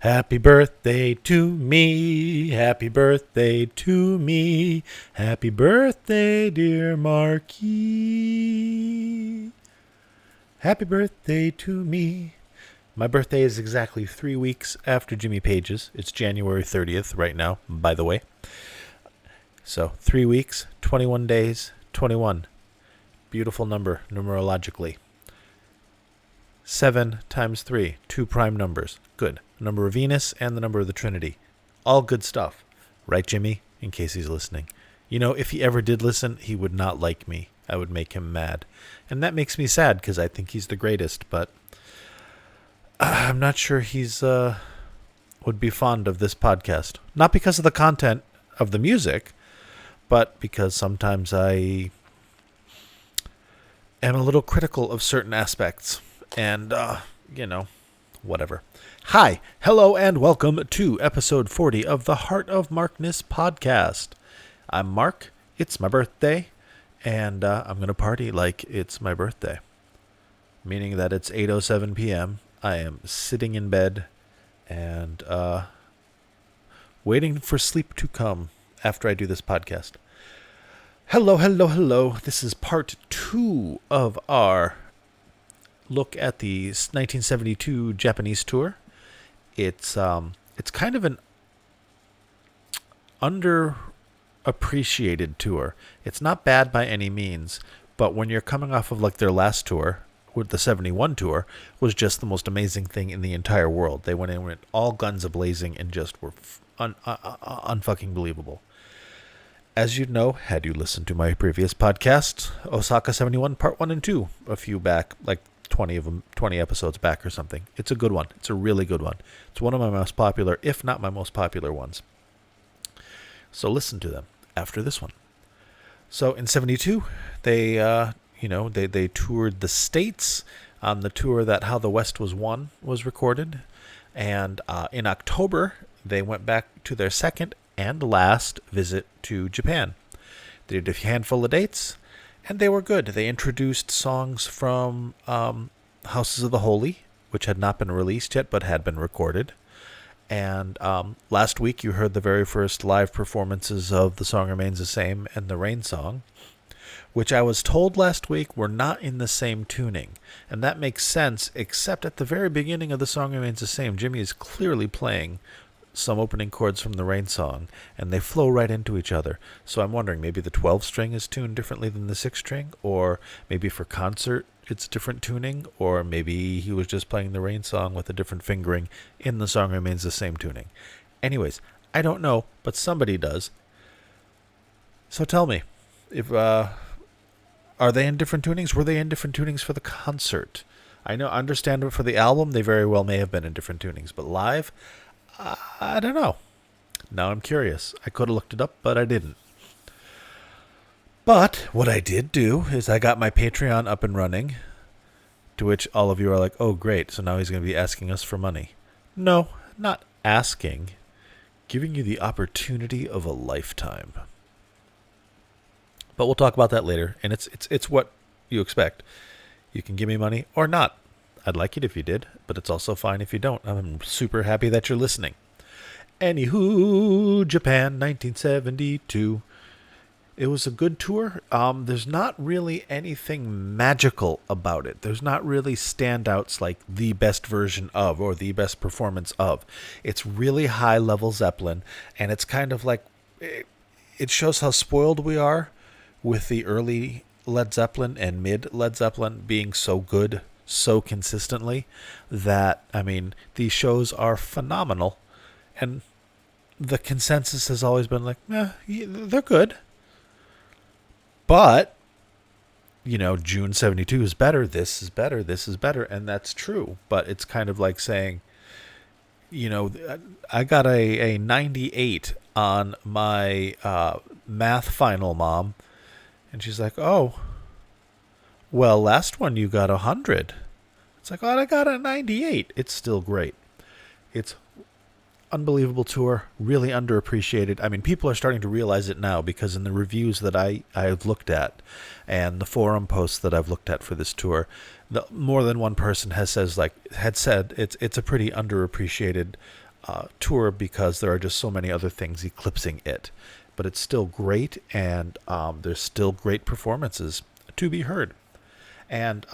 Happy birthday to me. Happy birthday to me. Happy birthday, dear Marquis. Happy birthday to me. My birthday is exactly 3 weeks after Jimmy Page's. It's January 30th right now, by the way. So 3 weeks, 21 days, 21. Beautiful number numerologically. 7 times 3, 2 prime numbers. Good. Number of Venus and the number of the Trinity. All good stuff. Right, Jimmy? In case he's listening. You know, if he ever did listen, he would not like me. I would make him mad. And that makes me sad because I think he's the greatest, but I'm not sure he's would be fond of this podcast. Not because of the content of the music, but because sometimes I am a little critical of certain aspects. And, whatever. Hi, hello, and welcome to episode 40 of the Heart of Markness podcast. I'm Mark, it's my birthday, and I'm going to party like it's my birthday. Meaning that it's 8:07 p.m., I am sitting in bed and waiting for sleep to come after I do this podcast. Hello, hello, hello. This is part 2 of our look at the 1972 Japanese tour. It's kind of an underappreciated tour. It's not bad by any means, but when you're coming off of like their last tour, with the 71 tour, was just the most amazing thing in the entire world. They went all guns a-blazing and just were unfucking believable. As you know, had you listened to my previous podcast, Osaka 71 Part 1 and 2, a few back, like 20 of them, 20 episodes back or something. It's a good one. It's a really good one. It's one of my most popular, if not my most popular ones. So listen to them after this one. So in 72, they toured the States on the tour that How the West Was Won was recorded. And in October, they went back to their second and last visit to Japan. They did a handful of dates, and they were good. They introduced songs from Houses of the Holy, which had not been released yet, but had been recorded. And last week, you heard the very first live performances of The Song Remains the Same and The Rain Song, which I was told last week were not in the same tuning. And that makes sense, except at the very beginning of The Song Remains the Same, Jimmy is clearly playing some opening chords from the Rain Song, and they flow right into each other. So I'm wondering, maybe the 12 string is tuned differently than the 6 string, or maybe for concert it's different tuning, or maybe he was just playing the Rain Song with a different fingering in The Song Remains the Same tuning. Anyways, I don't know, but somebody does. So tell me, if are they in different tunings? Were they in different tunings for the concert? I understand it for the album, they very well may have been in different tunings, but live, I don't know. Now I'm curious. I could have looked it up, but I didn't. But what I did do is I got my Patreon up and running, to which all of you are like, oh, great, so now he's going to be asking us for money. No, not asking. Giving you the opportunity of a lifetime. But we'll talk about that later, and it's what you expect. You can give me money or not. I'd like it if you did, but it's also fine if you don't. I'm super happy that you're listening. Anywho, Japan, 1972. It was a good tour. There's not really anything magical about it. There's not really standouts like the best version of or the best performance of. It's really high-level Zeppelin, and it's kind of like it shows how spoiled we are with the early Led Zeppelin and mid-Led Zeppelin being so good so consistently that, these shows are phenomenal, and the consensus has always been like, they're good. But, June 72 is better, this is better, this is better, and that's true. But it's kind of like saying, I got a 98 on my math final, Mom, and she's like, oh, well, last one you got 100. It's like, oh, I got a 98. It's still great. It's unbelievable tour, really underappreciated. People are starting to realize it now because in the reviews that I've looked at and the forum posts that I've looked at for this tour, more than one person had said it's a pretty underappreciated tour because there are just so many other things eclipsing it. But it's still great, and there's still great performances to be heard. And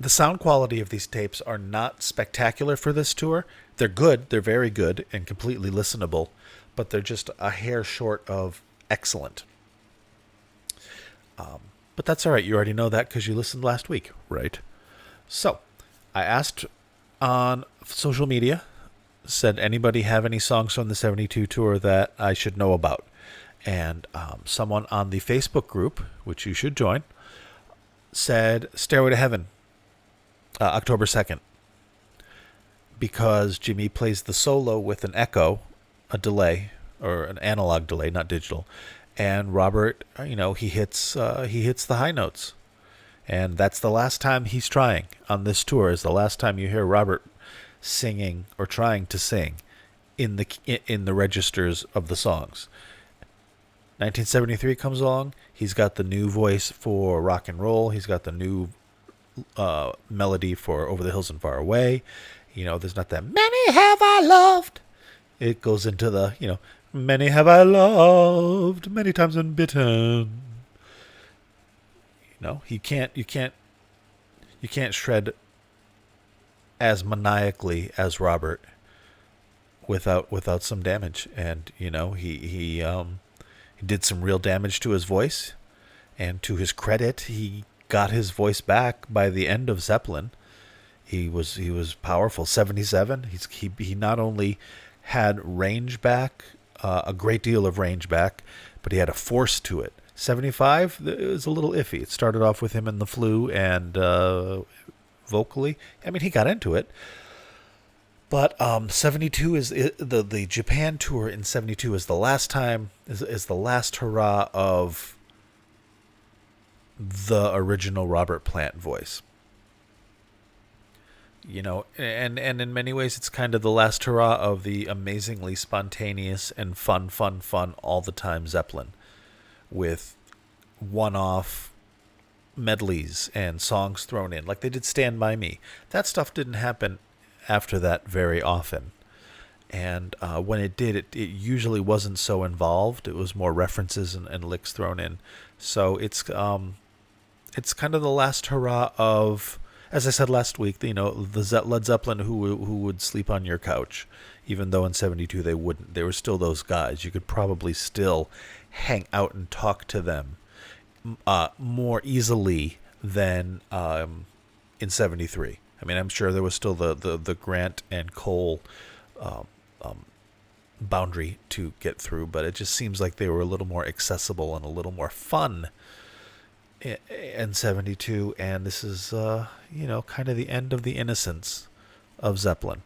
the sound quality of these tapes are not spectacular for this tour. They're good, they're very good, and completely listenable, but they're just a hair short of excellent. But that's all right. You already know that because you listened last week, right? So, I asked on social media, said anybody have any songs from the 72 tour that I should know about? And someone on the Facebook group, which you should join, said Stairway to Heaven, October 2nd. Because Jimmy plays the solo with an echo, a delay, or an analog delay, not digital. And Robert, he hits the high notes. And that's the last time he's trying on this tour, is the last time you hear Robert singing or trying to sing in the registers of the songs. 1973 comes along. He's got the new voice for rock and roll. He's got the new melody for Over the Hills and Far Away. There's not that many have I loved. It goes into the, many have I loved, many times been bitten. You can't shred as maniacally as Robert without some damage. And he did some real damage to his voice, and to his credit, he got his voice back by the end of Zeppelin. He was powerful. 77. He not only had range back, a great deal of range back, but he had a force to it. 75 is a little iffy. It started off with him in the flu, and vocally, he got into it. But 72 is the Japan tour in 72 is the last time, is the last hurrah of the original Robert Plant voice. And in many ways it's kind of the last hurrah of the amazingly spontaneous and fun all the time Zeppelin, with one-off medleys and songs thrown in, like they did Stand By Me. That stuff didn't happen after that very often. And when it did, it usually wasn't so involved. It was more references and licks thrown in. So it's kind of the last hurrah of, as I said last week, the Led Zeppelin who would sleep on your couch, even though in 72 they wouldn't. They were still those guys. You could probably still hang out and talk to them more easily than in 73. I'm sure there was still the Grant and Cole boundary to get through, but it just seems like they were a little more accessible and a little more fun in 72, and this is kind of the end of the innocence of Zeppelin.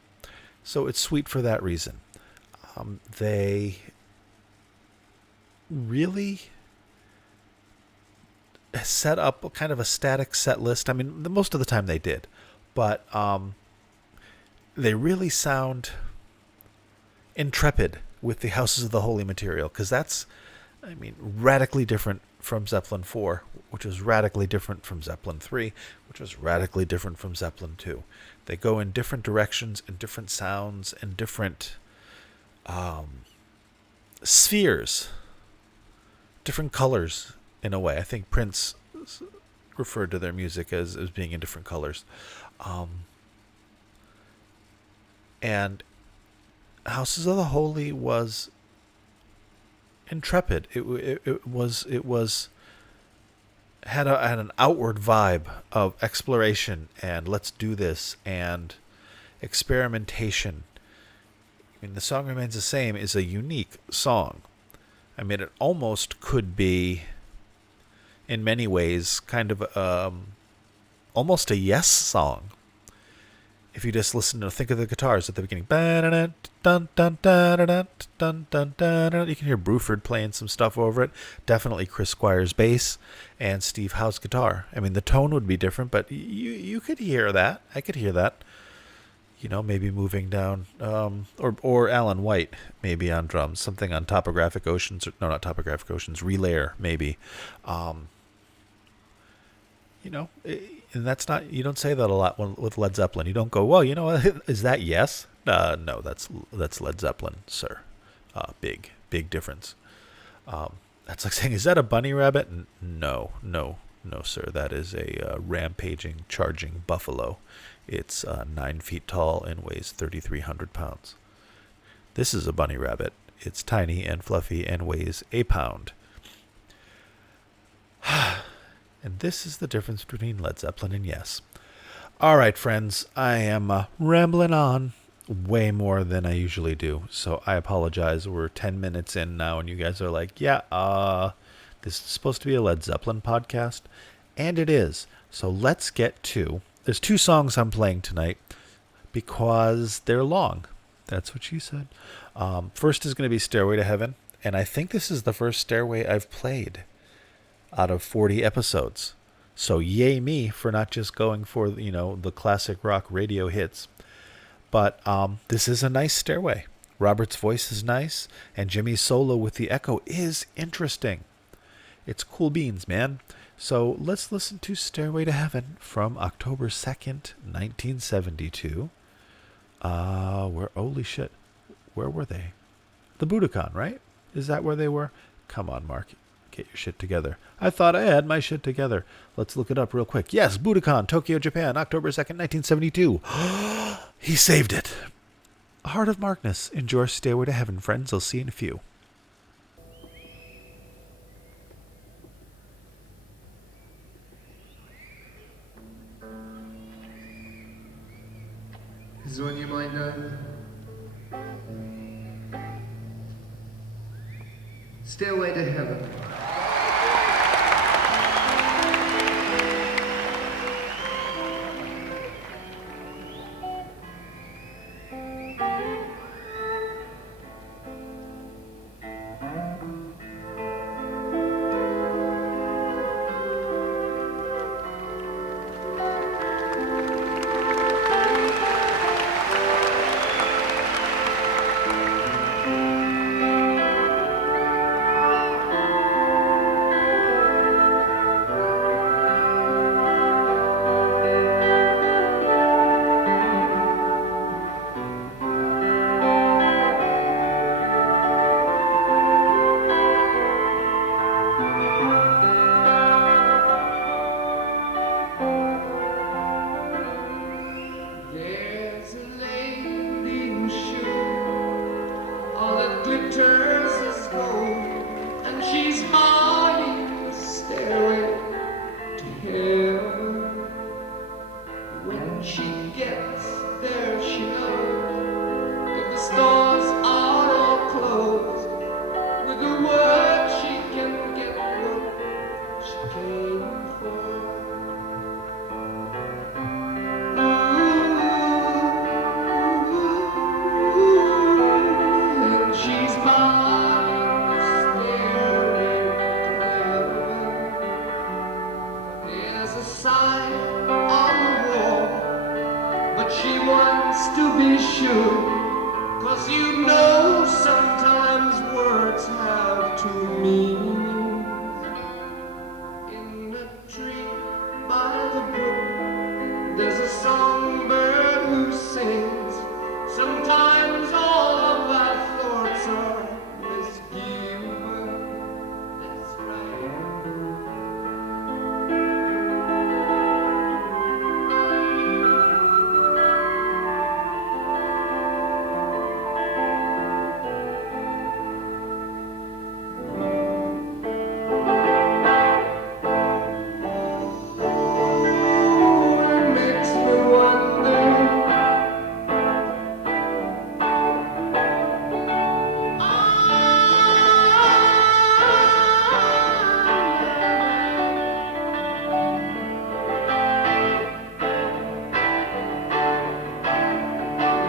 So it's sweet for that reason. They really set up kind of a static set list. Most of the time they did, but they really sound intrepid with the Houses of the Holy material, because that's, radically different from Zeppelin 4, which was radically different from Zeppelin 3, which was radically different from Zeppelin 2. They go in different directions and different sounds and different spheres, different colors in a way. I think Prince referred to their music as being in different colors. And Houses of the Holy was intrepid. It was had an outward vibe of exploration and let's do this and experimentation. The Song Remains the Same is a unique song. It almost could be, in many ways, kind of almost a Yes song. If you just think of the guitars at the beginning. You can hear Bruford playing some stuff over it. Definitely Chris Squire's bass and Steve Howe's guitar. The tone would be different, but you could hear that. I could hear that. Maybe moving down, or Alan White maybe on drums, something on Topographic Oceans. No, not Topographic Oceans. Relayer maybe. And that's not, you don't say that a lot with Led Zeppelin. You don't go, well, is that Yes? No, that's Led Zeppelin, sir. Big difference. That's like saying, is that a bunny rabbit? No, no, sir. That is a rampaging, charging buffalo. It's 9 feet tall and weighs 3,300 pounds. This is a bunny rabbit. It's tiny and fluffy and weighs a pound. And this is the difference between Led Zeppelin and Yes. All right, friends, I am rambling on way more than I usually do, so I apologize. We're 10 minutes in now, and you guys are like, yeah, this is supposed to be a Led Zeppelin podcast, and it is. So let's get to, there's 2 songs I'm playing tonight because they're long. That's what she said. First is going to be Stairway to Heaven, and I think this is the first Stairway I've played out of 40 episodes. So yay me for not just going for, the classic rock radio hits. But this is a nice Stairway. Robert's voice is nice, and Jimmy's solo with the echo is interesting. It's cool beans, man. So let's listen to Stairway to Heaven from October 2nd, 1972. Holy shit. Where were they? The Budokan, right? Is that where they were? Come on, Mark. Get your shit together. I thought I had my shit together. Let's look it up real quick. Yes, Budokan, Tokyo, Japan, October 2nd, 1972. He saved it. Heart of Markness. Enjoy Stairway to Heaven, friends. I'll see you in a few. Is on your mind now? Stairway to Heaven.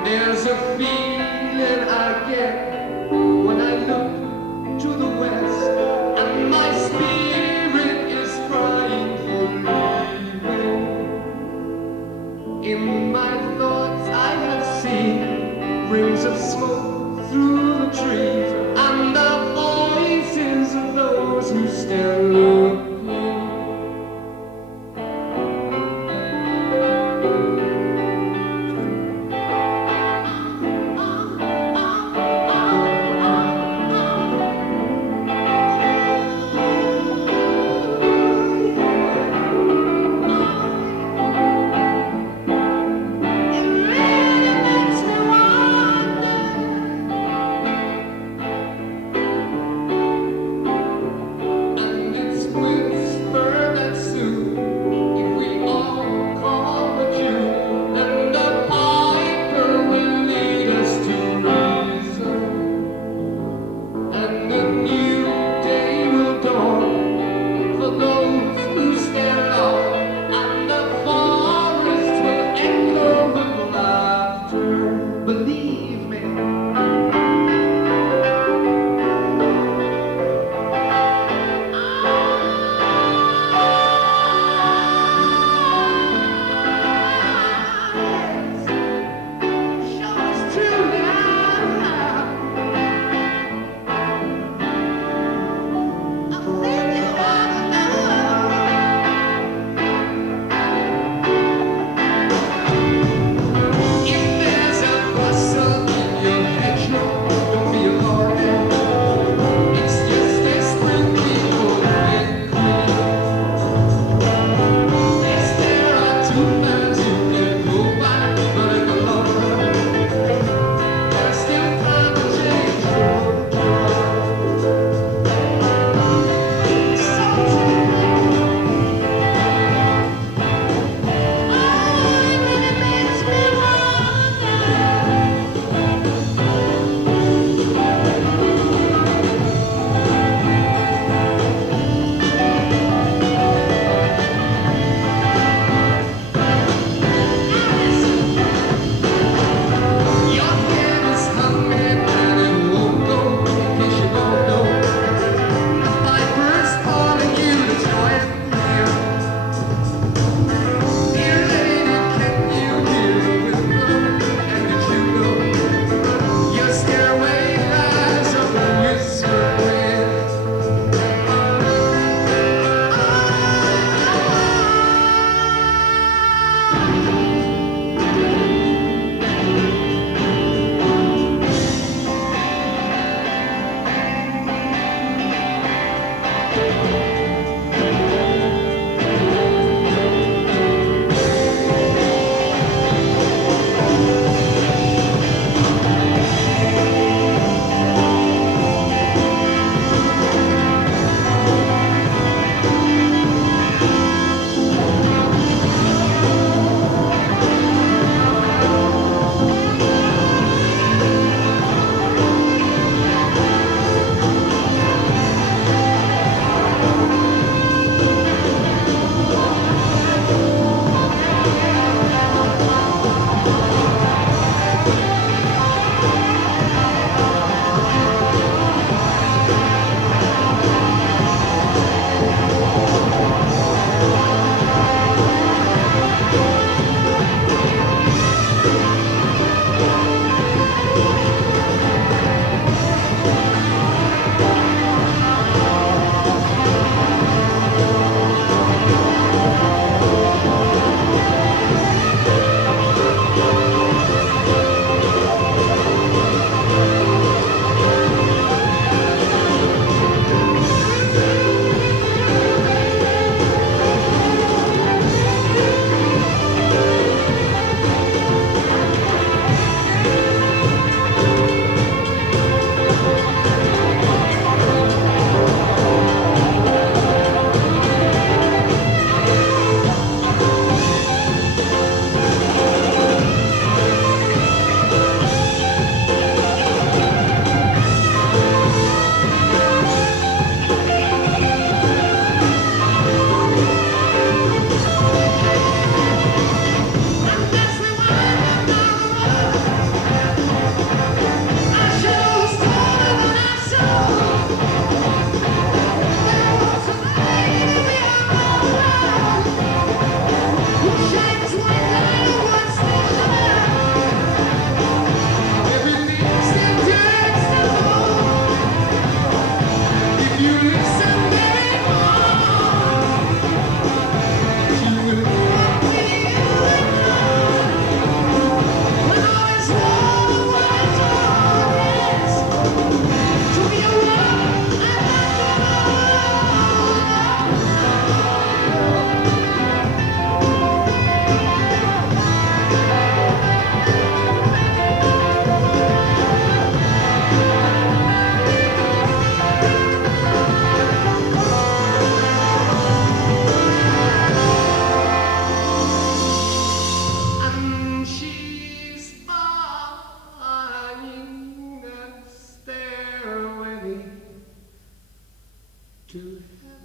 There's a feeling I get when I look to the west, and my spirit is crying for leaving. In my thoughts I have seen rings of smoke through the trees, and the voices of those who stand looking. to heaven.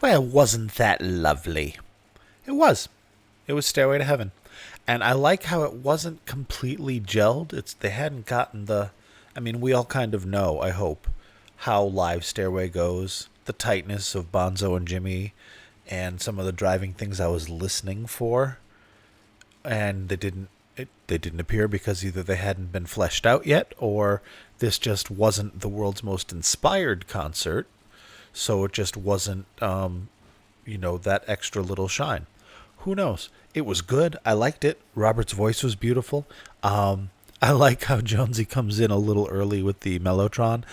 Well, wasn't that lovely? It was. It was Stairway to Heaven. And I like how it wasn't completely gelled. They hadn't gotten the I mean, we all kind of know, I hope, how live Stairway goes, the tightness of Bonzo and Jimmy, and some of the driving things I was listening for. And they didn't appear because either they hadn't been fleshed out yet, or this just wasn't the world's most inspired concert, so it just wasn't that extra little shine. Who knows? It was good. I liked it. Robert's voice was beautiful. I like how Jonesy comes in a little early with the Mellotron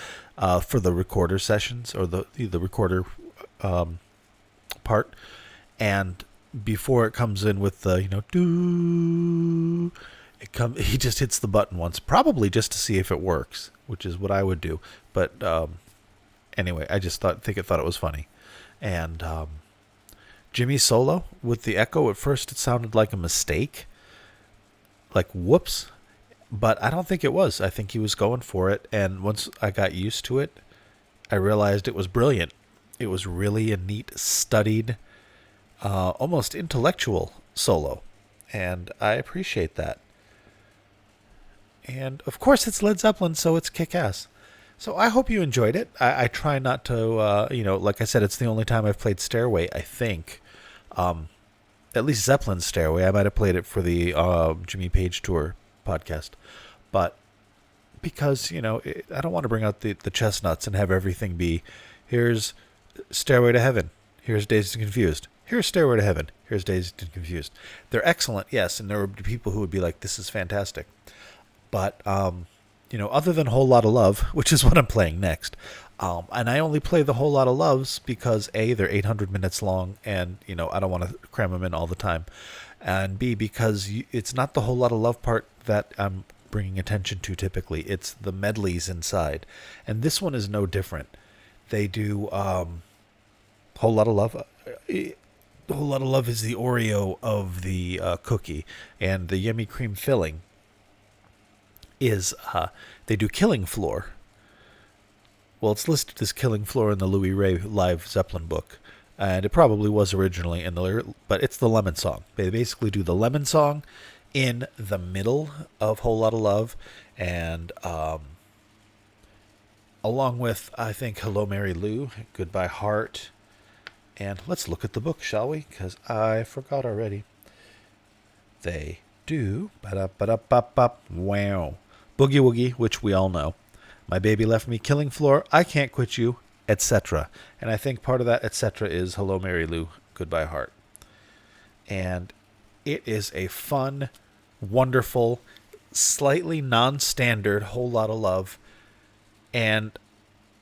for the recorder sessions, or the recorder part, and before it comes in with the doo, he just hits the button once, probably just to see if it works, which is what I would do. But anyway, I just thought it was funny. And Jimmy's solo with the echo, at first it sounded like a mistake, like whoops, but I don't think it was. I think he was going for it, and once I got used to it, I realized it was brilliant. It was really a neat, studied, almost intellectual solo, and I appreciate that. And of course it's Led Zeppelin, so it's kick-ass. So I hope you enjoyed it. I try not to, like I said, it's the only time I've played Stairway, I think. At least Zeppelin's Stairway. I might have played it for the Jimmy Page Tour podcast. But because, I don't want to bring out the chestnuts and have everything be, here's Stairway to Heaven, here's Dazed and Confused, here's Stairway to Heaven, here's Dazed and Confused. They're excellent, yes, and there would be people who would be like, this is fantastic. But, other than Whole Lotta Love, which is what I'm playing next, and I only play the Whole Lotta Loves because A, they're 800 minutes long, and, I don't want to cram them in all the time, and B, because it's not the Whole Lotta Love part that I'm bringing attention to typically, it's the medleys inside, and this one is no different. They do Whole Lotta Love. Whole Lotta Love is the Oreo of the cookie, and the yummy cream filling is they do Killing Floor. Well, it's listed as Killing Floor in the Louis Ray Live Zeppelin book, and it probably was originally in but it's the Lemon Song. They basically do the Lemon Song in the middle of Whole Lotta Love, and along with, I think, Hello Mary Lou, Goodbye Heart, and let's look at the book, shall we? Because I forgot already. They do ba-da-ba-da-bop-bop, wow, Boogie Woogie, which we all know, My Baby Left Me, Killing Floor, I Can't Quit You, etc. And I think part of that etc. is Hello Mary Lou, Goodbye Heart. And it is a fun, wonderful, slightly non-standard Whole Lotta Love, and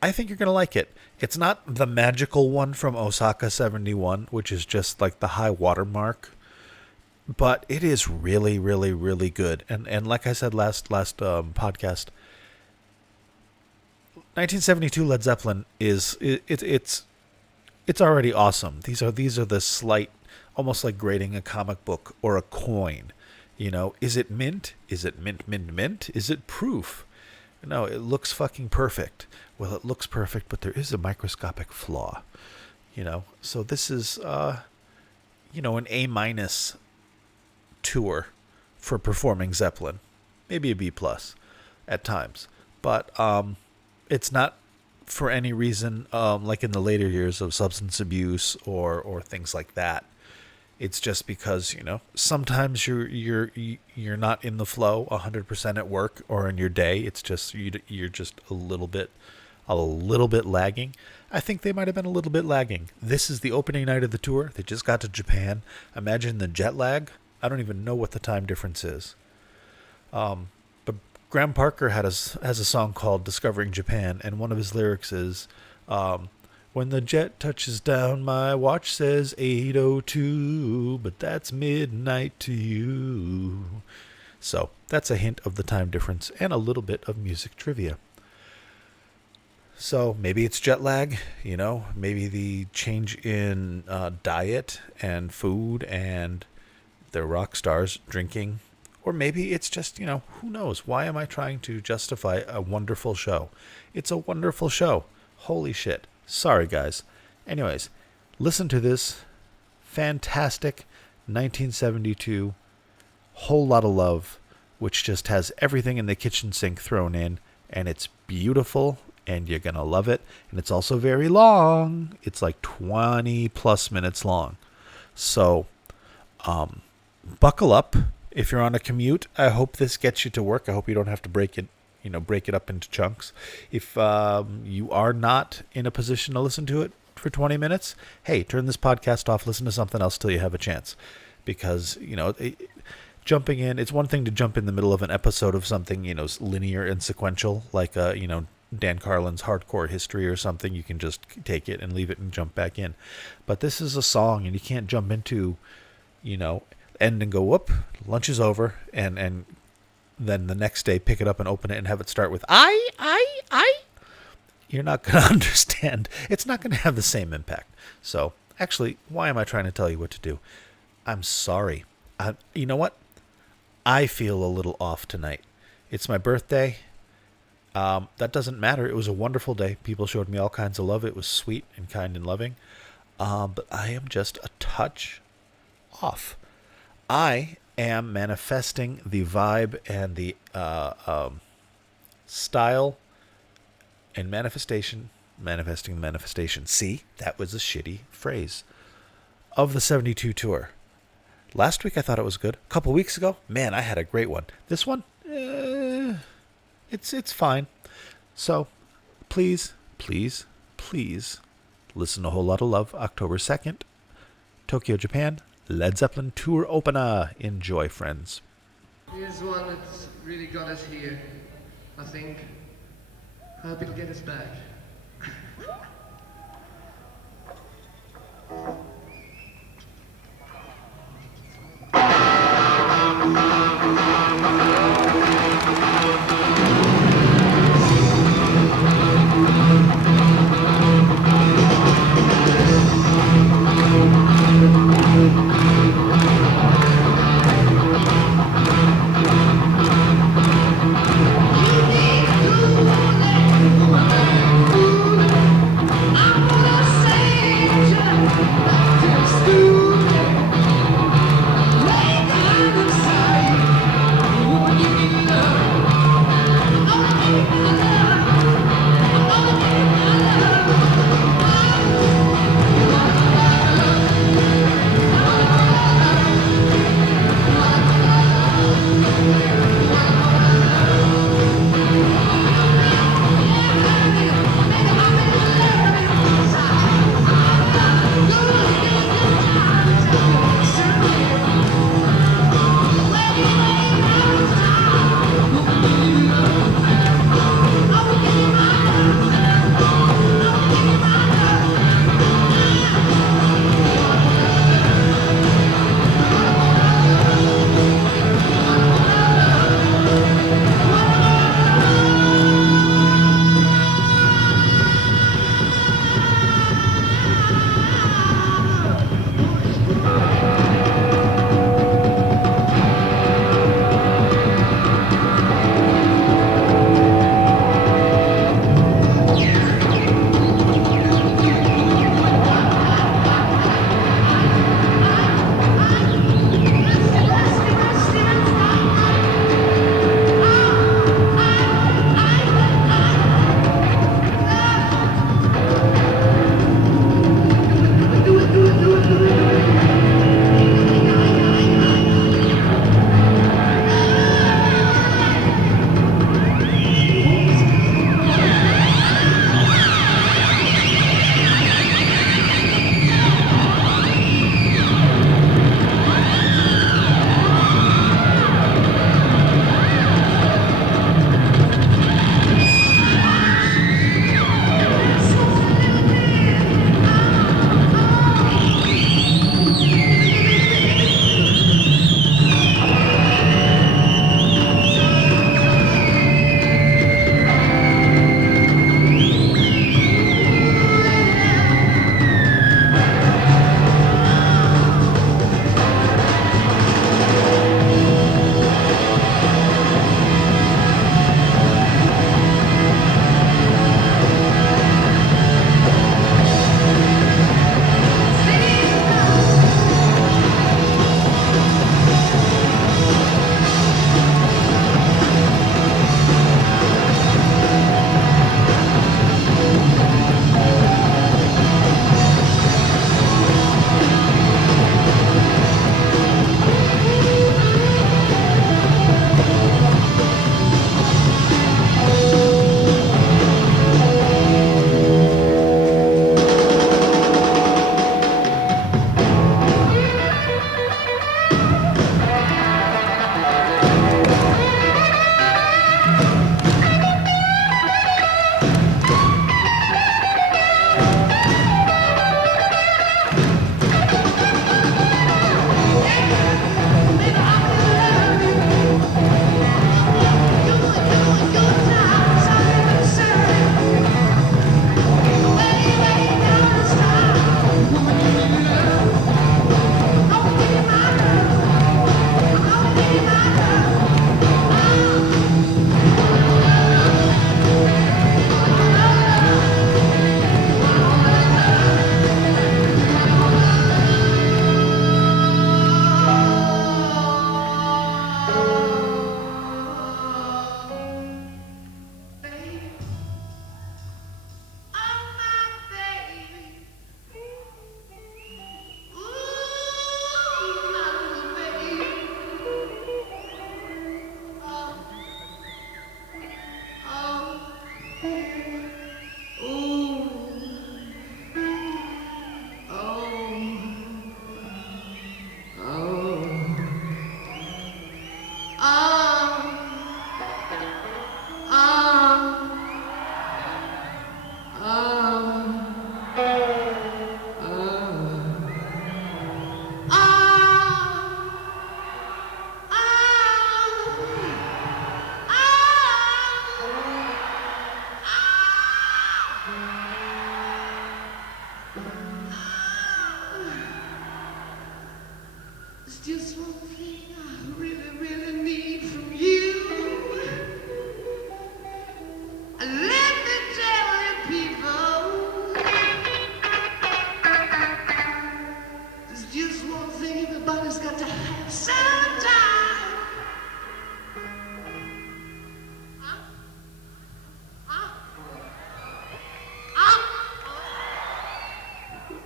I think you're going to like it. It's not the magical one from Osaka 71, which is just like the high watermark, but it is really, really, really good. And like I said last podcast, 1972 Led Zeppelin it's already awesome. These are the slight, almost like grading a comic book or a coin. Is it mint? Is it mint, mint, mint? Is it proof? No, it looks fucking perfect. Well, it looks perfect, but there is a microscopic flaw. So this is an A- tour for performing Zeppelin, maybe a B+ at times, but it's not for any reason like in the later years of substance abuse or things like that. It's just because sometimes you're not in the flow 100% at work or in your day. It's just you're just a little bit lagging. I think they might have been a little bit lagging. This is the opening night of the tour. They just got to Japan. Imagine the jet lag. I don't even know what the time difference is. But Graham Parker has a song called Discovering Japan, and one of his lyrics is, when the jet touches down, my watch says 8:02, but that's midnight to you. So that's a hint of the time difference and a little bit of music trivia. So maybe it's jet lag, maybe the change in diet and food and they're rock stars drinking. Or maybe it's just, who knows? Why am I trying to justify a wonderful show? It's a wonderful show. Holy shit. Sorry, guys. Anyways, listen to this fantastic 1972 Whole Lotta Love, which just has everything in the kitchen sink thrown in, and it's beautiful, and you're going to love it. And it's also very long. It's like 20 plus minutes long. So, buckle up. If you're on a commute, I hope this gets you to work. I hope you don't have to break it up into chunks. If you are not in a position to listen to it for 20 minutes, hey, turn this podcast off, listen to something else till you have a chance. Because, jumping in, it's one thing to jump in the middle of an episode of something, linear and sequential, like, Dan Carlin's Hardcore History or something. You can just take it and leave it and jump back in. But this is a song, and you can't jump into, end and go, whoop, lunch is over, and then the next day pick it up and open it and have it start with I. You're not going to understand. It's not going to have the same impact. So, actually, why am I trying to tell you what to do? I'm sorry. You know what? I feel a little off tonight. It's my birthday. That doesn't matter. It was a wonderful day. People showed me all kinds of love. It was sweet and kind and loving. But I am just a touch off. I am manifesting the vibe and the style and manifesting the manifestation. See, that was a shitty phrase. Of the 72 tour. Last week I thought it was good. A couple weeks ago, man, I had a great one. This one, it's fine. So, please listen to a Whole Lotta Love, October 2nd, Tokyo, Japan, Led Zeppelin tour opener. Enjoy, friends. Here's one that's really got us here, I think. I hope it'll get us back. There's just one thing I really, really need from you. Let me tell you, people, there's just one thing everybody's got to have sometime.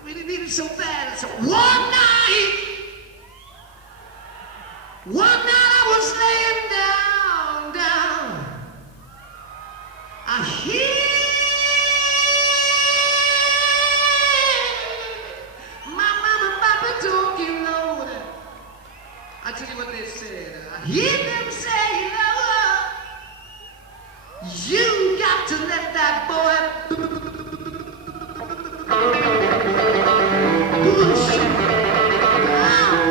Really need it so bad. It's one night I was laying down. I hear my mama and papa talking loud. I tell you what they said. I hear them say, you got to let that boy push.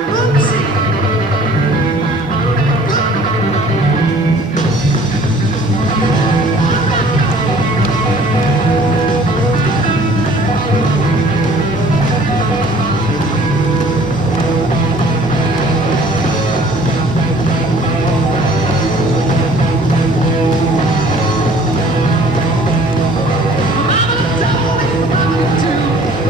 Oopsie. Mama told me, mama too.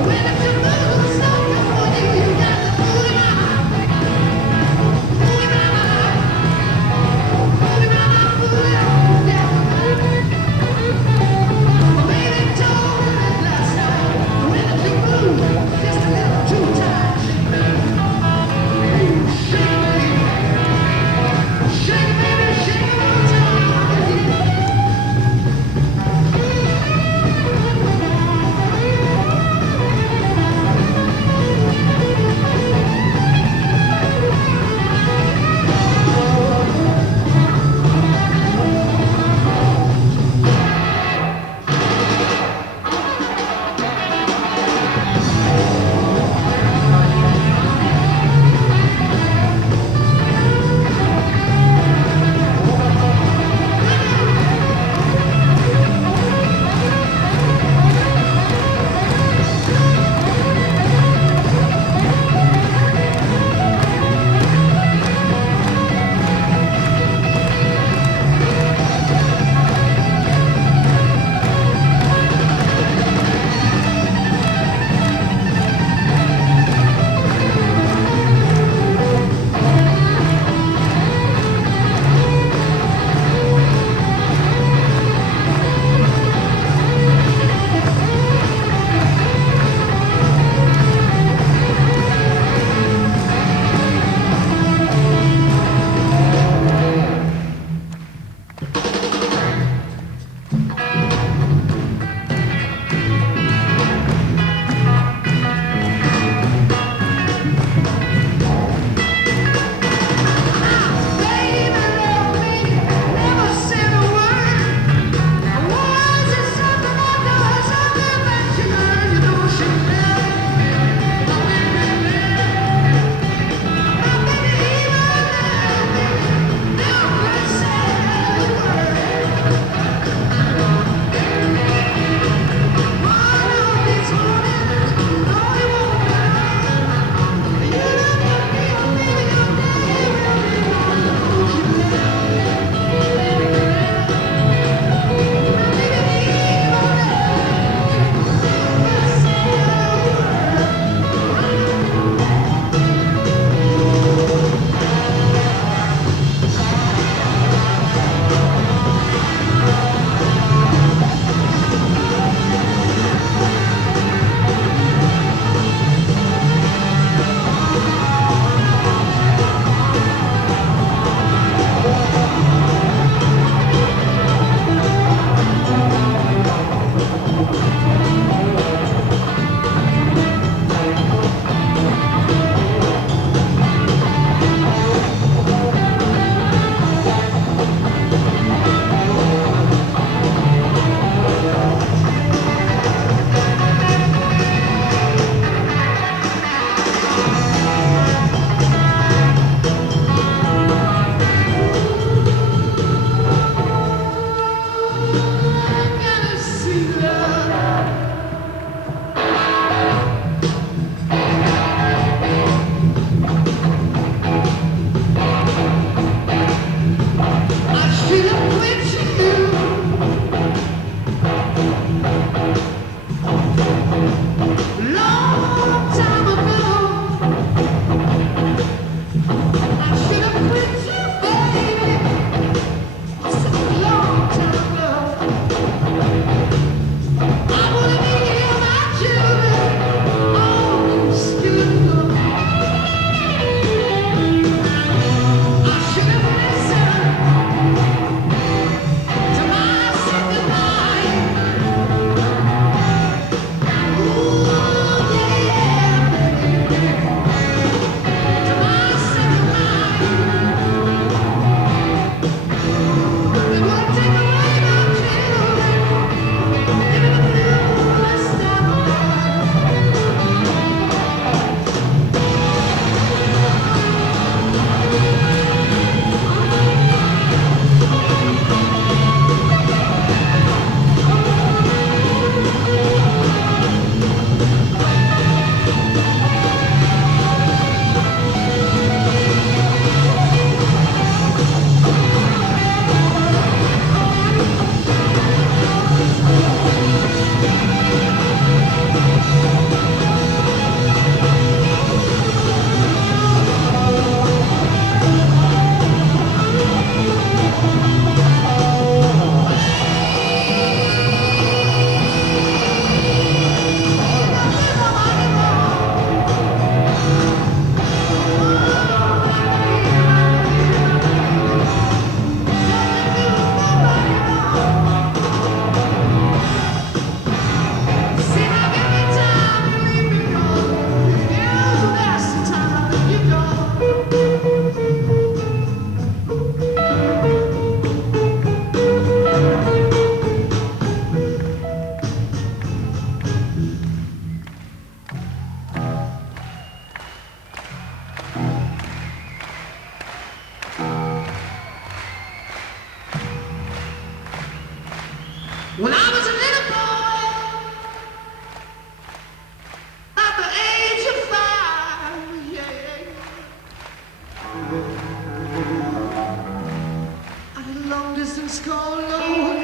ice cold Lord.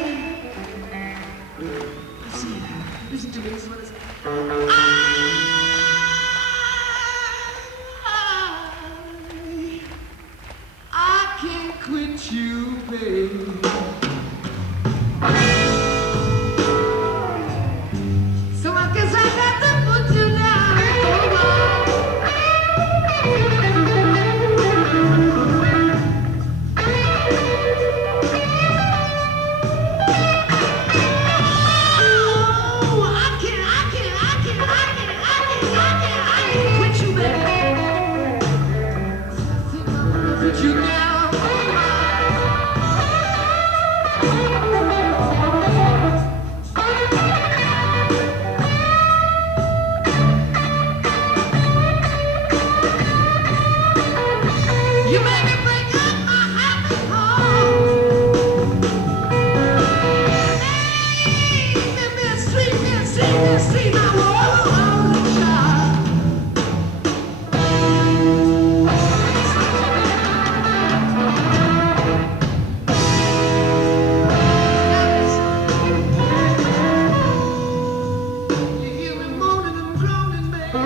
Listen to me, this is what it's. I can't quit you, baby. So I guess I got to put you down. Oh, I can't quit you, baby. I think I'm gonna put you down. You made me break up my happy home. Hey, me a street, now, oh, child. You hear me moaning and groaning, baby.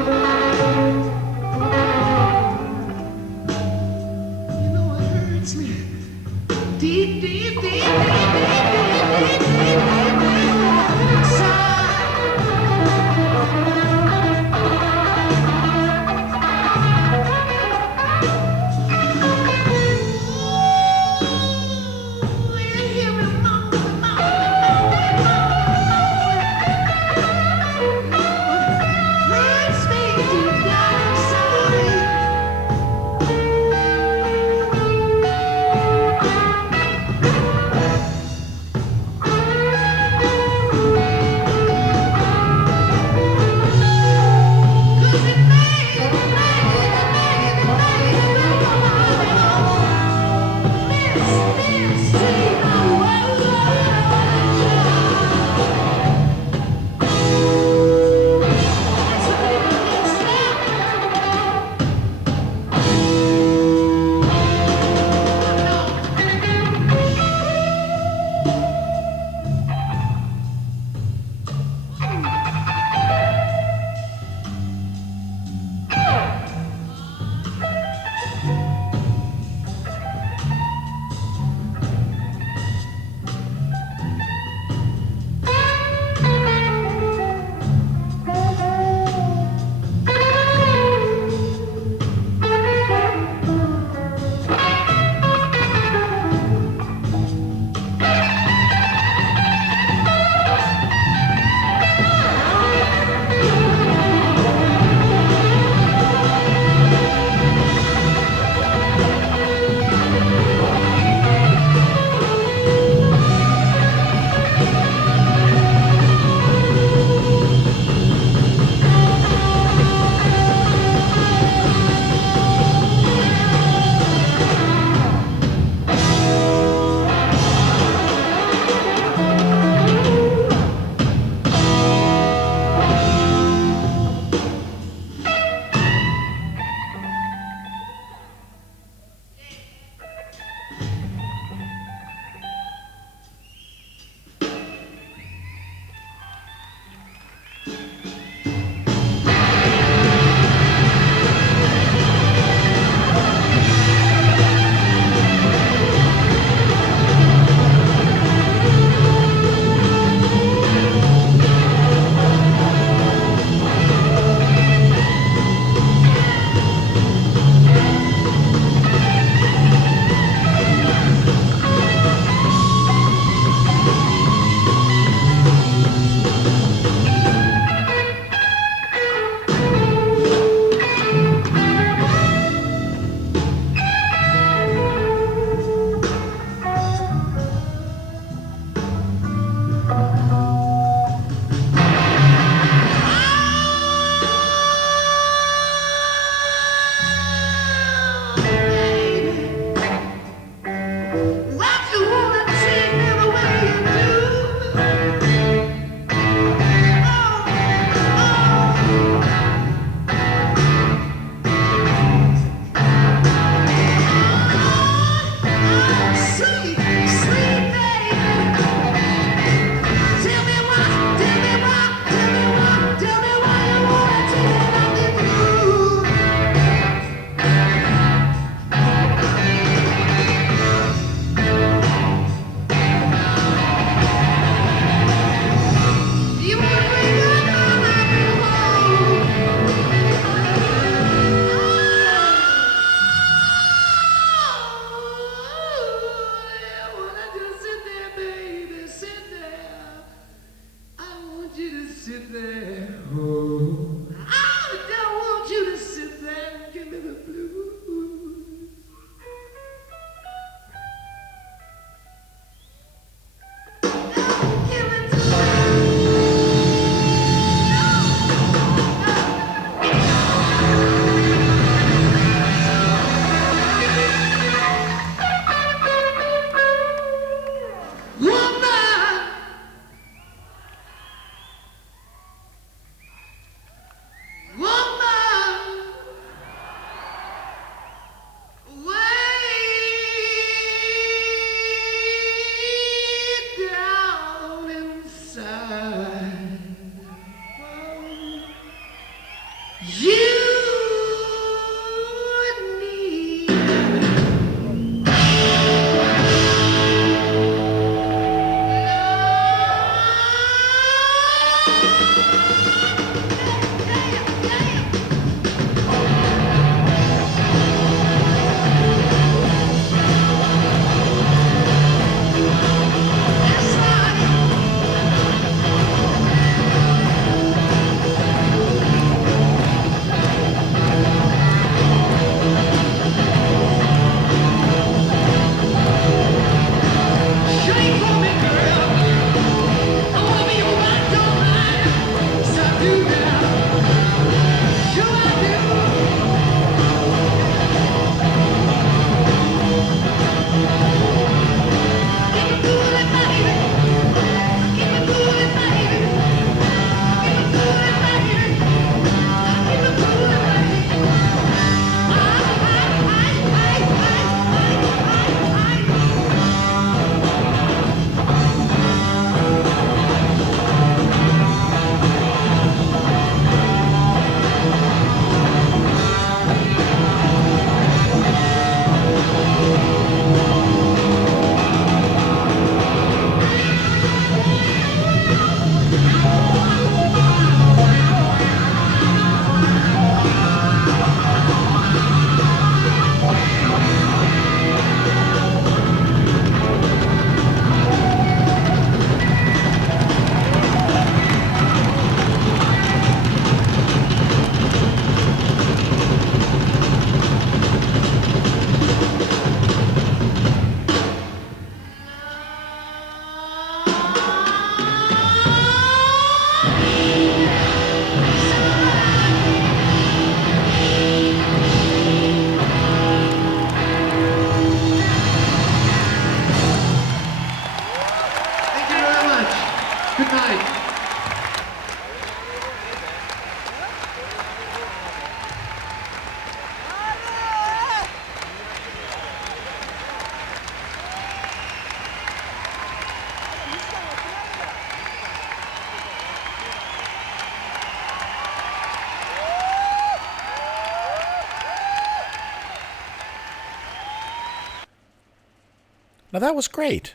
Now that was great.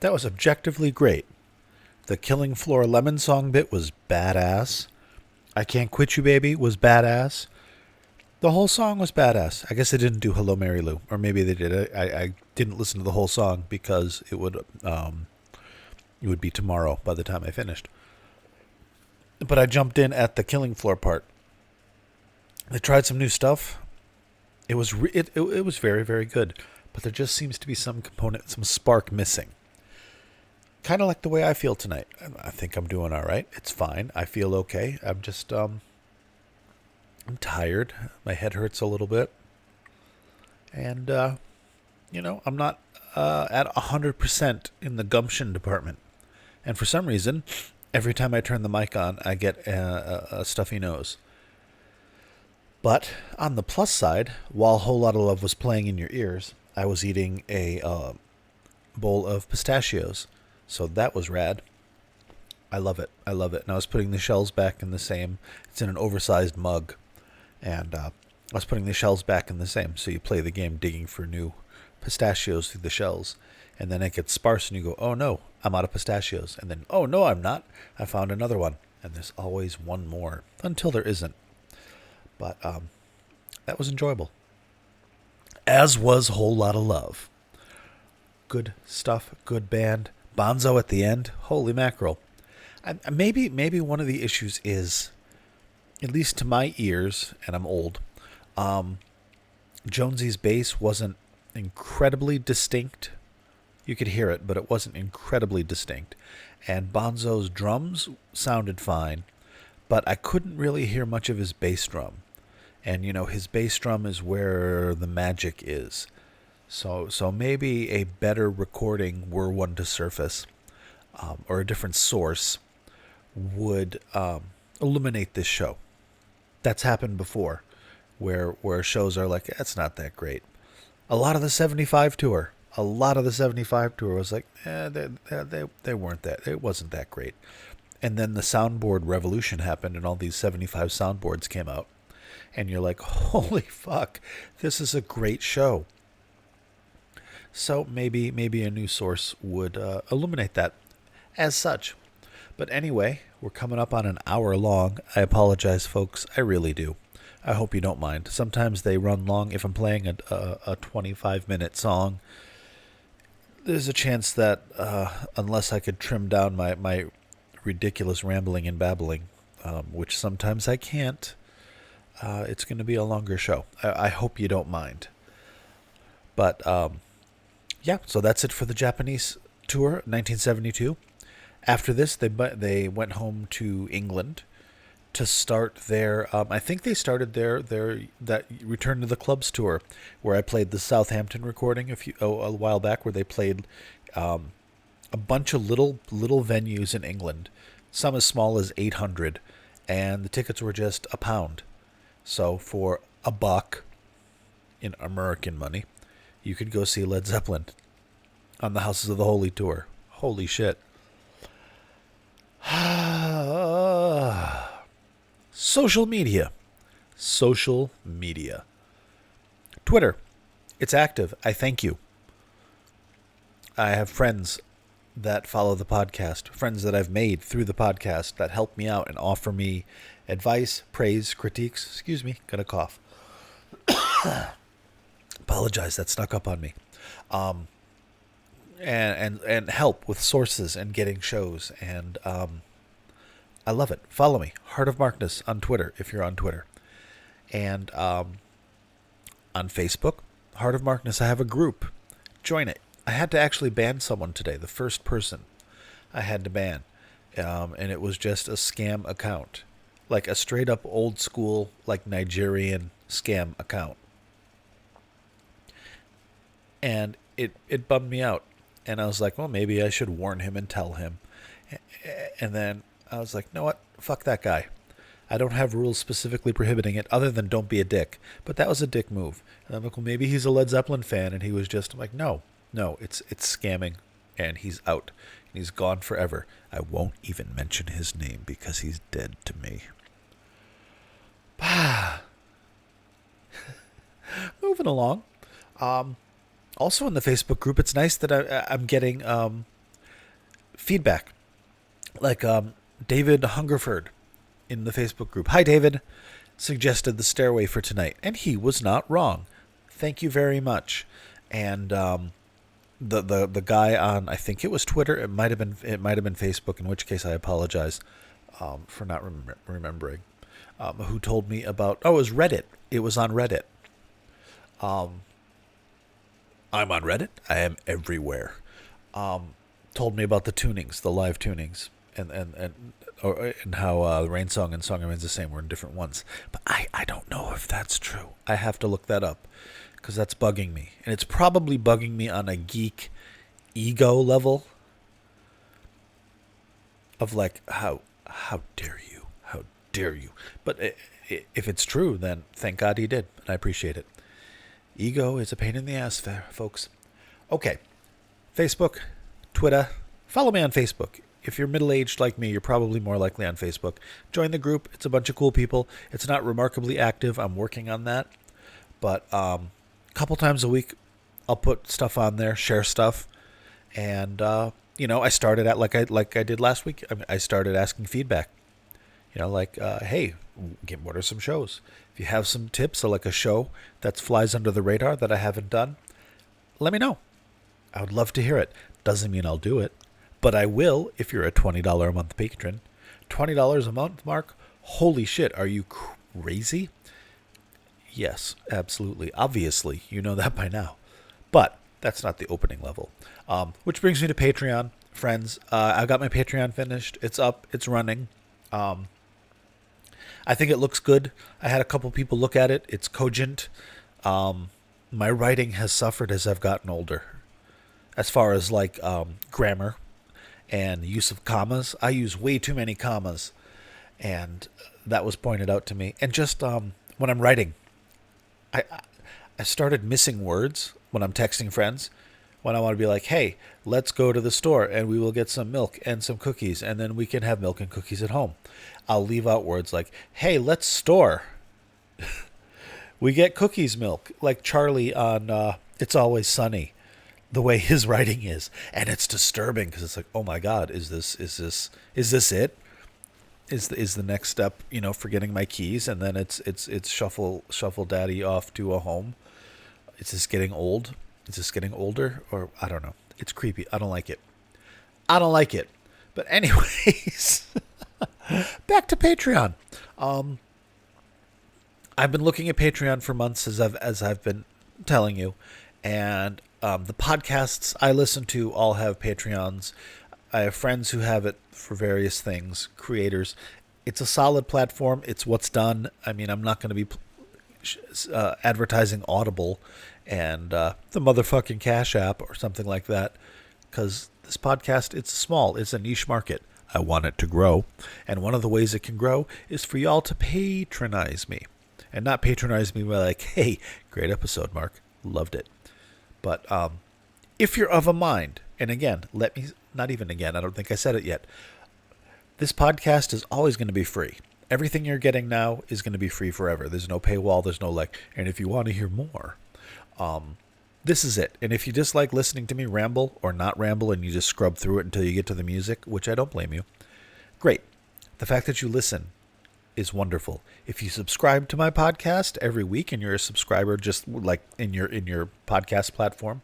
That was objectively great. The Killing Floor Lemon song bit was badass. I Can't Quit You Baby was badass. The whole song was badass. I guess they didn't do Hello Mary Lou, or maybe they did. I didn't listen to the whole song because it would be tomorrow by the time I finished. But I jumped in at the Killing Floor part. They tried some new stuff. It was it was very, very good, but there just seems to be some component, some spark missing. Kind of like the way I feel tonight. I think I'm doing all right. It's fine. I feel okay. I'm just I'm tired. My head hurts a little bit, and I'm not at 100% in the gumption department. And for some reason, every time I turn the mic on, I get a stuffy nose. But on the plus side, while Whole Lotta Love was playing in your ears, I was eating a bowl of pistachios. So that was rad. I love it. I love it. And I was putting the shells back in the same. It's in an oversized mug. And I was putting the shells back in the same. So you play the game digging for new pistachios through the shells. And then it gets sparse and you go, oh no, I'm out of pistachios. And then, oh no, I'm not. I found another one. And there's always one more. Until there isn't. But that was enjoyable. As was Whole Lotta Love. Good stuff. Good band. Bonzo at the end. Holy mackerel. Maybe one of the issues is, at least to my ears, and I'm old, Jonesy's bass wasn't incredibly distinct. You could hear it, but it wasn't incredibly distinct. And Bonzo's drums sounded fine, but I couldn't really hear much of his bass drum. And, his bass drum is where the magic is. So maybe a better recording, were one to surface, or a different source, would illuminate this show. That's happened before, where shows are like, that's not that great. A lot of the 75 tour was like, they weren't that, it wasn't that great. And then the soundboard revolution happened, and all these 75 soundboards came out. And you're like, holy fuck, this is a great show. So maybe a new source would illuminate that as such. But anyway, we're coming up on an hour long. I apologize, folks. I really do. I hope you don't mind. Sometimes they run long. If I'm playing a 25-minute song, there's a chance that unless I could trim down my ridiculous rambling and babbling, which sometimes I can't, it's going to be a longer show. I hope you don't mind. But yeah, so that's it for the Japanese tour, 1972. After this, they went home to England to start their. I think they started their that Return to the Clubs tour, where I played the Southampton recording a while back, where they played a bunch of little venues in England, some as small as 800, and the tickets were just £1. So for $1 in American money, you could go see Led Zeppelin on the Houses of the Holy tour. Holy shit. Social media. Twitter. It's active. I thank you. I have friends that follow the podcast, friends that I've made through the podcast that help me out and offer me advice, praise, critiques. Excuse me, got a cough. Apologize, that snuck up on me. And help with sources and getting shows, and I love it. Follow me, Heart of Markness on Twitter if you're on Twitter, and on Facebook, Heart of Markness. I have a group. Join it. I had to actually ban someone today. The first person I had to ban, and it was just a scam account, like a straight up old school, like Nigerian scam account, and it bummed me out. And I was like, well, maybe I should warn him and tell him. And then I was like, you know what? Fuck that guy. I don't have rules specifically prohibiting it other than don't be a dick. But that was a dick move. And I'm like, well, maybe he's a Led Zeppelin fan. And he was just, I'm like, no, it's scamming. And he's out. And he's gone forever. I won't even mention his name because he's dead to me. Moving along. Also in the Facebook group, it's nice that I'm getting feedback. Like David Hungerford in the Facebook group. Hi, David. Suggested the Stairway for tonight, and he was not wrong. Thank you very much. And the guy on, I think it was Twitter. It might have been Facebook. In which case, I apologize for not remembering. Who told me about? Oh, it was Reddit. It was on Reddit. I'm on Reddit. I am everywhere. Told me about the tunings, the live tunings, and how Rain Song and Song Remains the Same were in different ones. But I don't know if that's true. I have to look that up because that's bugging me. And it's probably bugging me on a geek ego level of like, how dare you? How dare you? But if it's true, then thank God he did. And I appreciate it. Ego is a pain in the ass, folks. Okay. Facebook, Twitter. Follow me on Facebook. If you're middle-aged like me, you're probably more likely on Facebook. Join the group. It's a bunch of cool people. It's not remarkably active. I'm working on that. But a couple times a week, I'll put stuff on there, share stuff. And, I started at, like I did last week, I started asking feedback. Hey, what are some shows? If you have some tips or like a show that flies under the radar that I haven't done, let me know. I would love to hear it. Doesn't mean I'll do it, but I will if you're a $20 a month patron. $20 a month, Mark? Holy shit, are you crazy? Yes, absolutely. Obviously, you know that by now. But that's not the opening level. Which brings me to Patreon. Friends, I got my Patreon finished. It's up. It's running. I think it looks good. I had a couple people look at it. It's cogent. My writing has suffered as I've gotten older. As far as like grammar and use of commas, I use way too many commas, and that was pointed out to me. And just when I'm writing, I started missing words when I'm texting friends. When I want to be like, hey, let's go to the store and we will get some milk and some cookies, and then we can have milk and cookies at home. I'll leave out words like, hey, let's store. We get cookies, milk, like Charlie on It's Always Sunny, the way his writing is. And it's disturbing because it's like, oh my God, is this it? Is the next step, forgetting my keys, and then it's shuffle daddy off to a home. Is this getting old? Is this getting older? Or I don't know. It's creepy. I don't like it. But anyways, back to Patreon. I've been looking at Patreon for months, as I've been telling you, and the podcasts I listen to all have Patreons. I have friends who have it for various things, creators. It's a solid platform. It's what's done. I mean, I'm not going to be advertising Audible and the motherfucking Cash App or something like that, because this podcast, it's small. It's a niche market. I want it to grow. And one of the ways it can grow is for y'all to patronize me. And not patronize me by like, hey, great episode, Mark. Loved it. But if you're of a mind, and again, I don't think I said it yet. This podcast is always going to be free. Everything you're getting now is going to be free forever. There's no paywall. There's no and if you want to hear more, this is it. And if you dislike listening to me ramble or not ramble and you just scrub through it until you get to the music, which I don't blame you, great. The fact that you listen is wonderful. If you subscribe to my podcast every week and you're a subscriber just like in your podcast platform,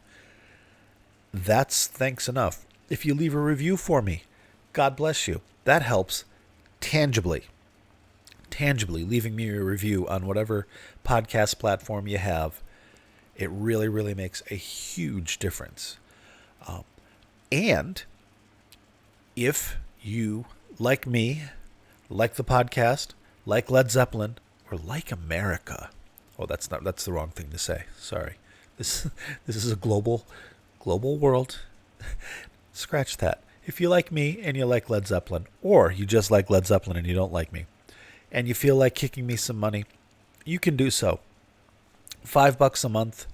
that's thanks enough. If you leave a review for me, God bless you. That helps tangibly leaving me a review on whatever podcast platform you have. It really, really makes a huge difference. And if you, like me, like the podcast, like Led Zeppelin, or like America, that's the wrong thing to say. Sorry. This is a global world. Scratch that. If you like me and you like Led Zeppelin, or you just like Led Zeppelin and you don't like me, and you feel like kicking me some money, you can do so. $5 a month.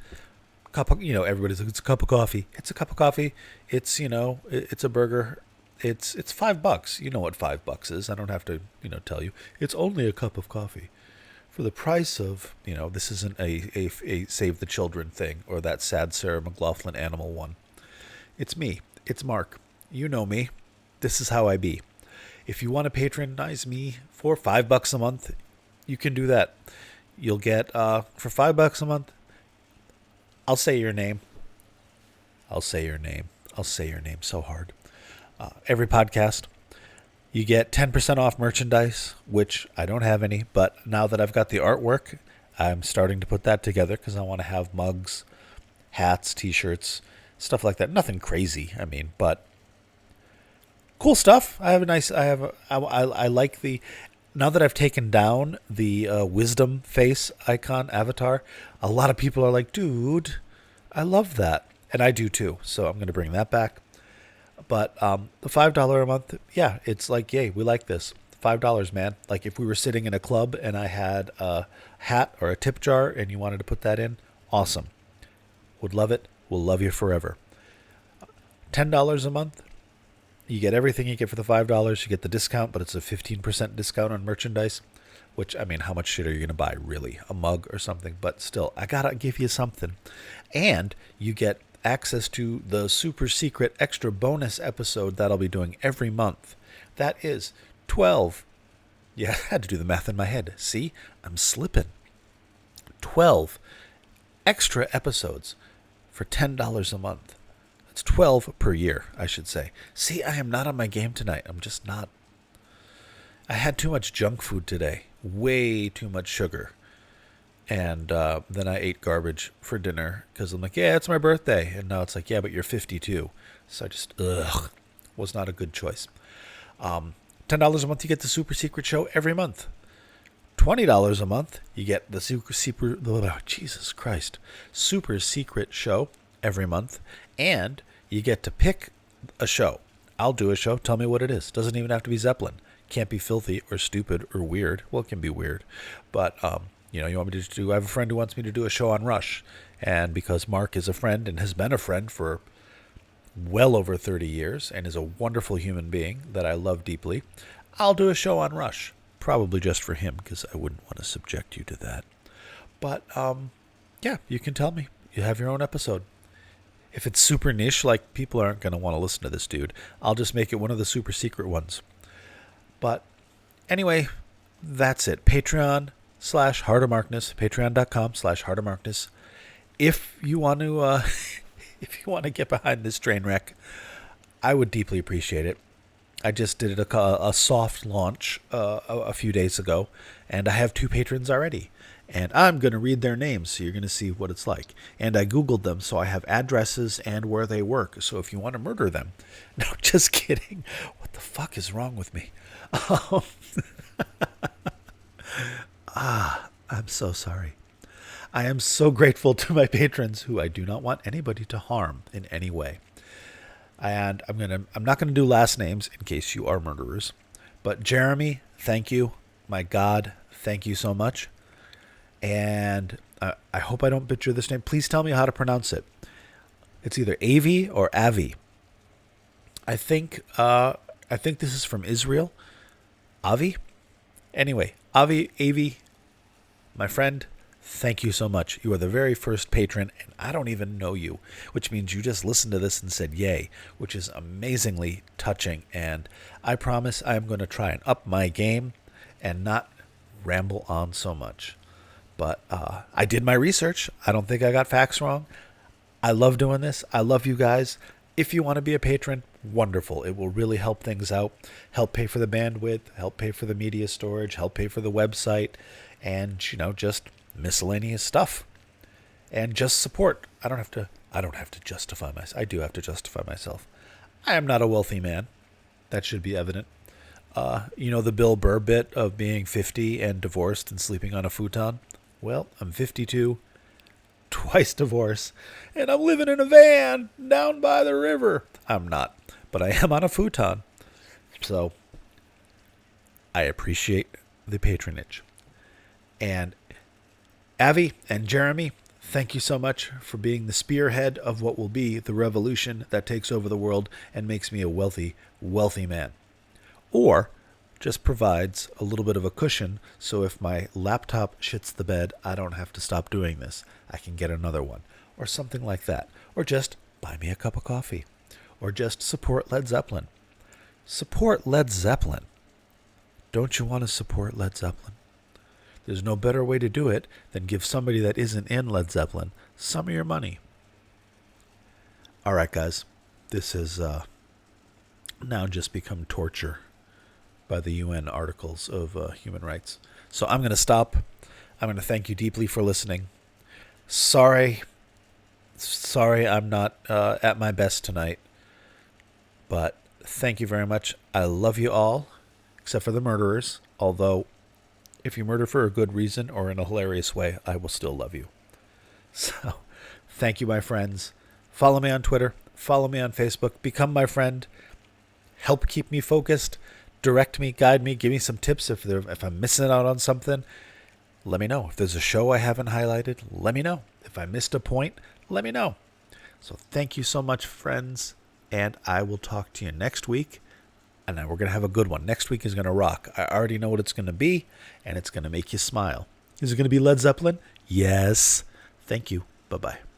Everybody's like, it's a cup of coffee. It's a cup of coffee. It's, it's a burger. It's $5. You know what $5 is. I don't have to, tell you. It's only a cup of coffee. for the price of, this isn't a Save the Children thing or that sad Sarah McLachlan animal one. It's me. It's Mark. You know me. This is how I be. If you want to patronize me for $5 a month, you can do that. You'll get, for $5 a month, I'll say your name. I'll say your name. I'll say your name so hard. Every podcast, you get 10% off merchandise, which I don't have any, but now that I've got the artwork, I'm starting to put that together because I want to have mugs, hats, t-shirts, stuff like that. Nothing crazy, but cool stuff. I like now that I've taken down the wisdom face icon avatar, a lot of people are like, dude, I love that. And I do too. So I'm going to bring that back. But the $5 a month, yeah, it's like, yay, we like this. $5, man. Like if we were sitting in a club and I had a hat or a tip jar and you wanted to put that in, awesome. Would love it. We'll love you forever. $10 a month. You get everything you get for the $5. You get the discount, but it's a 15% discount on merchandise, which, how much shit are you going to buy, really? A mug or something? But still, I got to give you something. And you get access to the super secret extra bonus episode that I'll be doing every month. That is 12. Yeah, I had to do the math in my head. See? I'm slipping. 12 extra episodes for $10 a month. That's 12 per year, I should say. See, I am not on my game tonight. I'm just not. I had too much junk food today. Way too much sugar. And then I ate garbage for dinner because I'm like, yeah, it's my birthday. And now it's like, yeah, but you're 52. So I just, was not a good choice. $10 a month, you get the super secret show every month. $20 a month, you get the super secret show every month. And you get to pick a show. I'll do a show. Tell me what it is. Doesn't even have to be Zeppelin. Can't be filthy or stupid or weird. Well, it can be weird. But, you want me to do, I have a friend who wants me to do a show on Rush. And because Mark is a friend and has been a friend for well over 30 years and is a wonderful human being that I love deeply, I'll do a show on Rush. Probably just for him because I wouldn't want to subject you to that. But, yeah, you can tell me. You have your own episode. If it's super niche, like people aren't going to want to listen to this dude, I'll just make it one of the super secret ones. But anyway, that's it. Patreon/Heart of Markness, patreon.com/Heart of Markness. If you want to, get behind this train wreck, I would deeply appreciate it. I just did a soft launch a few days ago, and I have 2 patrons already. And I'm going to read their names, so you're going to see what it's like. And I Googled them, so I have addresses and where they work. So if you want to murder them. No, just kidding. What the fuck is wrong with me? I'm so sorry. I am so grateful to my patrons who I do not want anybody to harm in any way. And I'm not going to do last names in case you are murderers. But Jeremy, thank you. My God, thank you so much. And I hope I don't butcher this name. Please tell me how to pronounce it. It's either Avi or Avi. I think this is from Israel. Avi? Anyway, Avi, my friend, thank you so much. You are the very first patron, and I don't even know you, which means you just listened to this and said yay, which is amazingly touching. And I promise I am going to try and up my game and not ramble on so much. But I did my research. I don't think I got facts wrong. I love doing this. I love you guys. If you want to be a patron, wonderful. It will really help things out. Help pay for the bandwidth. Help pay for the media storage. Help pay for the website. And, just miscellaneous stuff. And just support. I don't have to justify myself. I do have to justify myself. I am not a wealthy man. That should be evident. The Bill Burr bit of being 50 and divorced and sleeping on a futon? Well, I'm 52, twice divorced, and I'm living in a van down by the river. I'm not, but I am on a futon. So I appreciate the patronage. And Avi and Jeremy, thank you so much for being the spearhead of what will be the revolution that takes over the world and makes me a wealthy, wealthy man. Or just provides a little bit of a cushion, so if my laptop shits the bed, I don't have to stop doing this. I can get another one, or something like that. Or just buy me a cup of coffee. Or just support Led Zeppelin. Support Led Zeppelin. Don't you want to support Led Zeppelin? There's no better way to do it than give somebody that isn't in Led Zeppelin some of your money. All right, guys. This has now just become torture by the UN articles of human rights. So I'm going to stop. I'm going to thank you deeply for listening. Sorry I'm not at my best tonight. But thank you very much. I love you all, except for the murderers. Although, if you murder for a good reason or in a hilarious way, I will still love you. So, thank you, my friends. Follow me on Twitter. Follow me on Facebook. Become my friend. Help keep me focused. Direct me, guide me, give me some tips if I'm missing out on something. Let me know. If there's a show I haven't highlighted, let me know. If I missed a point, let me know. So thank you so much, friends, and I will talk to you next week. And we're going to have a good one. Next week is going to rock. I already know what it's going to be, and it's going to make you smile. Is it going to be Led Zeppelin? Yes. Thank you. Bye-bye.